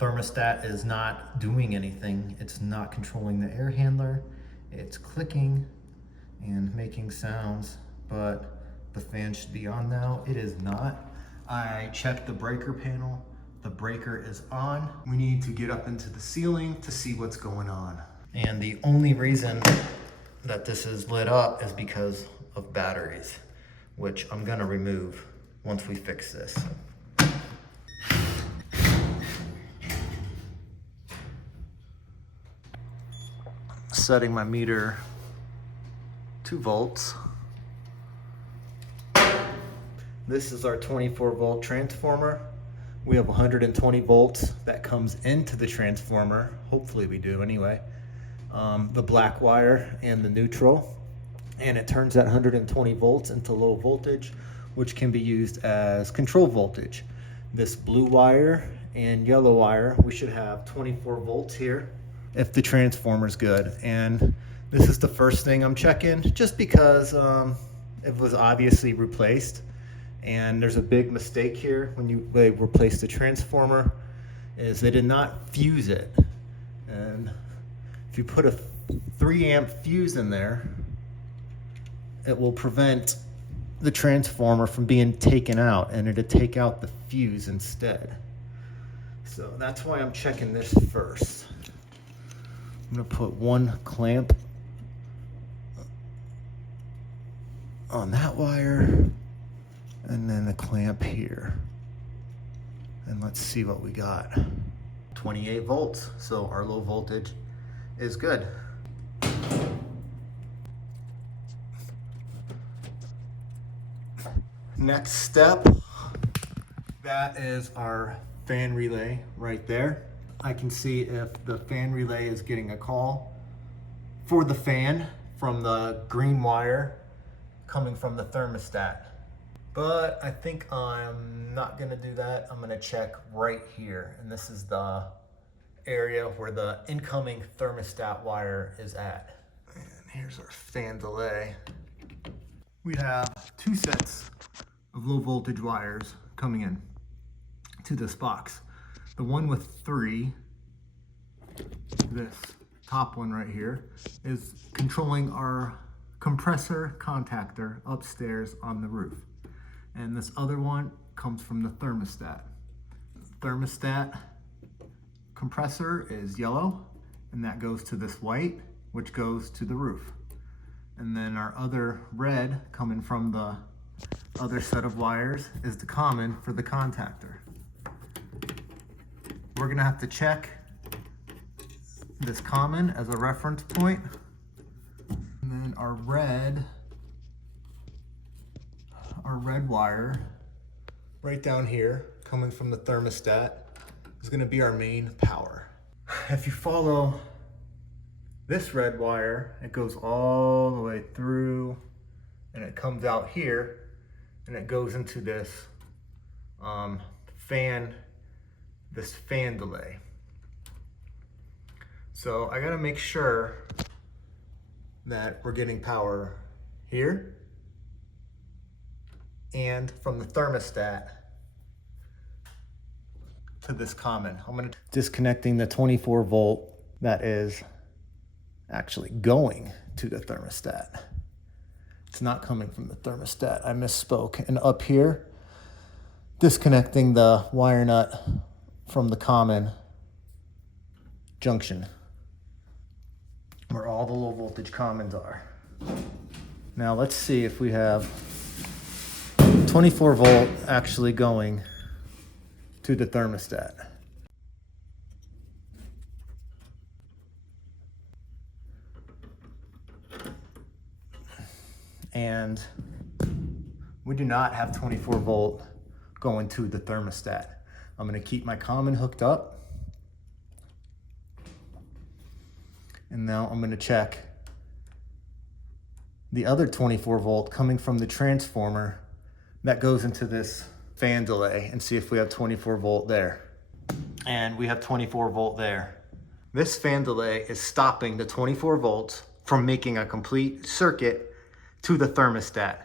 Thermostat is not doing anything. It's not controlling the air handler. It's clicking and making sounds, but the fan should be on now. It is not. I checked the breaker panel. The breaker is on. We need to get up into the ceiling to see what's going on. And the only reason that this is lit up is because of batteries, which I'm gonna remove once we fix this. Setting my meter 2 volts. This is our 24 volt transformer. We have 120 volts that comes into the transformer. Hopefully we do anyway. The black wire and the neutral. And it turns that 120 volts into low voltage, which can be used as control voltage. This blue wire and yellow wire, we should have 24 volts here if the transformer's good. And this is the first thing I'm checking, just because it was obviously replaced. And there's a big mistake here when they replace the transformer, is they did not fuse it. And if you put a 3 amp fuse in there, it will prevent the transformer from being taken out, and it'll take out the fuse instead. So that's why I'm checking this first. I'm gonna put 1 clamp on that wire, and then a clamp here. And let's see what we got. 28 volts, so our low voltage is good. Next step, that is our fan relay right there. I can see if the fan relay is getting a call for the fan from the green wire coming from the thermostat. But I think I'm not gonna do that. I'm gonna check right here. And this is the area where the incoming thermostat wire is at. And here's our fan delay. We have 2 sets of low voltage wires coming in to this box. The one with 3, this top one right here, is controlling our compressor contactor upstairs on the roof. And this other one comes from the thermostat. Thermostat compressor is yellow, and that goes to this white, which goes to the roof. And then our other red coming from the other set of wires is the common for the contactor. We're gonna have to check this common as a reference point. And then our red wire right down here coming from the thermostat is gonna be our main power. If you follow this red wire, it goes all the way through and it comes out here and it goes into this fan delay. So I gotta make sure that we're getting power here and from the thermostat to this common. I'm gonna disconnecting the 24 volt that is actually going to the thermostat. It's not coming from the thermostat. I misspoke. And up here, disconnecting the wire nut from the common junction where all the low voltage commons are. Now let's see if we have 24 volt actually going to the thermostat. And we do not have 24 volt going to the thermostat. I'm gonna keep my common hooked up. And now I'm gonna check the other 24 volt coming from the transformer that goes into this fan delay and see if we have 24 volt there. And we have 24 volt there. This fan delay is stopping the 24 volts from making a complete circuit to the thermostat.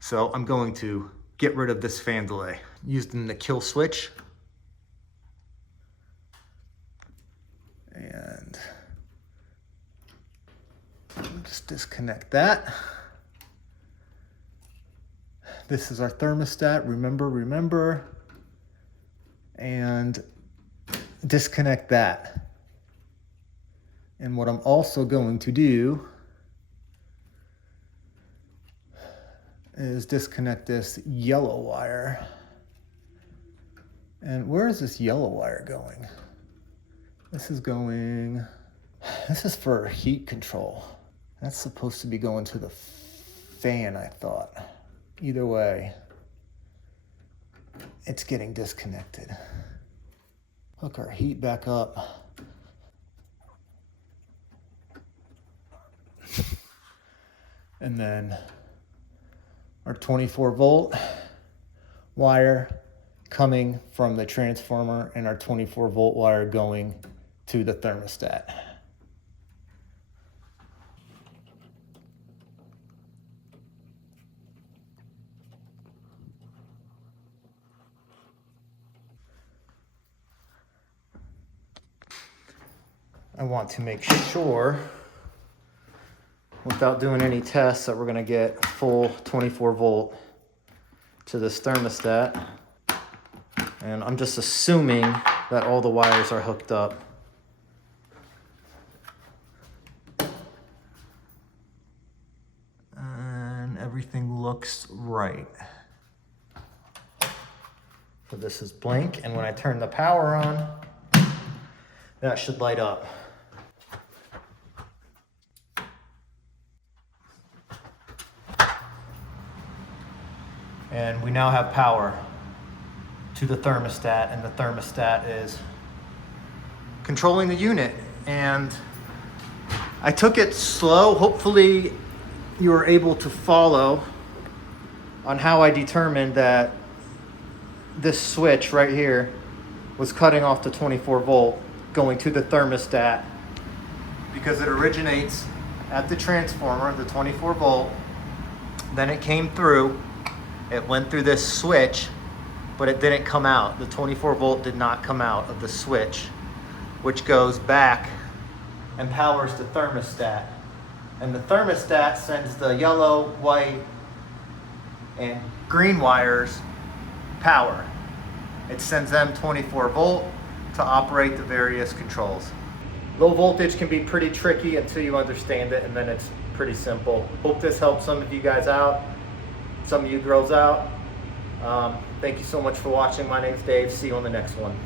So I'm going to get rid of this fan delay using the kill switch Just disconnect that. This is our thermostat, remember, and disconnect that. And what I'm also going to do is disconnect this yellow wire. And where is this yellow wire going? This is for heat control. That's supposed to be going to the fan, I thought. Either way, it's getting disconnected. Hook our heat back up. And then our 24 volt wire coming from the transformer and our 24 volt wire going to the thermostat. I want to make sure, without doing any tests, that we're going to get full 24 volt to this thermostat. And I'm just assuming that all the wires are hooked up. And everything looks right. So this is blank, and when I turn the power on, that should light up. And we now have power to the thermostat, and the thermostat is controlling the unit. And I took it slow. Hopefully you were able to follow on how I determined that this switch right here was cutting off the 24 volt going to the thermostat, because it originates at the transformer, the 24 volt, then it came through, it went through this switch, but it didn't come out. The 24 volt did not come out of the switch, which goes back and powers the thermostat. And the thermostat sends the yellow, white, and green wires power. It sends them 24 volt to operate the various controls. Low voltage can be pretty tricky until you understand it, and then it's pretty simple. Hope this helps some of you guys out, some of you girls out. Thank you so much for watching. My name's Dave. See you on the next one.